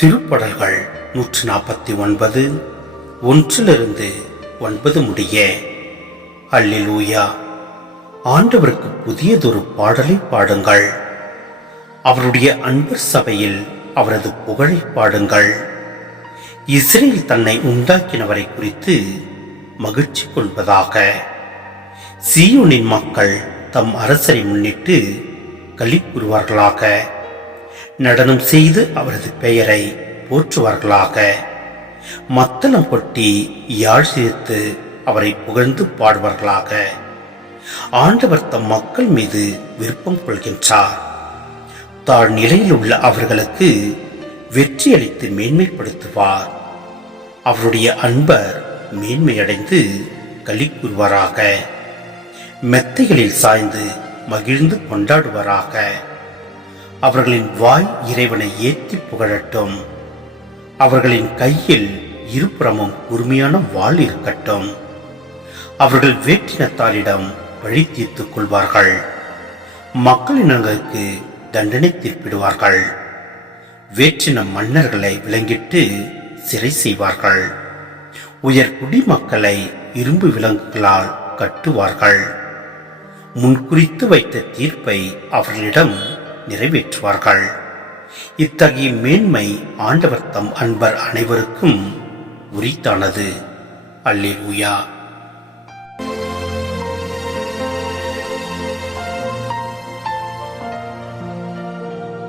திருப்படல்கள் 149 1 9 முடிய. அல்லேலூயா. ஆண்டவருக்கு புதியதொரு பாடலை பாடுங்கள். அவருடைய அன்பர் சபையில் அவரது புகழை பாடுங்கள். இஸ்ரேல் தன்னை உண்டாக்கினவரை குறித்து மகிழ்ச்சி கொள்வதாக. சீயோனின் மக்கள் தம் அரசரை முன்னிட்டு களிப்புறுவார்களாக. நடனம் செய்து அவரது பெயரை போற்றுவார்களாக. மத்தளம் கொட்டி யாழ் சேர்த்து அவரை புகழ்ந்து பாடுவார்களாக. ஆண்டவர் தம் மக்கள் மீது விருப்பம் கொள்கின்றார். தாழ் நிலையில் உள்ள அவர்களுக்கு வெற்றி அளித்து மேன்மைப்படுத்துவார். அவருடைய அன்பர் மேன்மையடைந்து களி கூறுவாராக. மெத்தைகளில் சாய்ந்து மகிழ்ந்து கொண்டாடுவாராக. அவர்களின் வாய் இறைவனை ஏற்றி புகழட்டும். அவர்களின் கையில் இருபுறமும் கூர்மையான வாள் இருக்கட்டும். அவர்கள் வேற்றினத்தாரிடம் பழி தீர்த்துக் கொள்வார்கள். மக்களினங்களுக்கு தண்டனை தீர்ப்பிடுவார்கள். வேற்றின மன்னர்களை விலங்கிட்டு சிறை செய்வார்கள். உயர் குடிமக்களை இரும்பு விலங்குகளால் கட்டுவார்கள். முன்குறித்து வைத்த தீர்ப்பை அவர்களிடம் நிறைவேற்றுவார்கள். இத்தகைய மேன்மை ஆண்டவர் தம் அன்பர் அனைவருக்கும் உரித்தானது. அல்லேலூயா.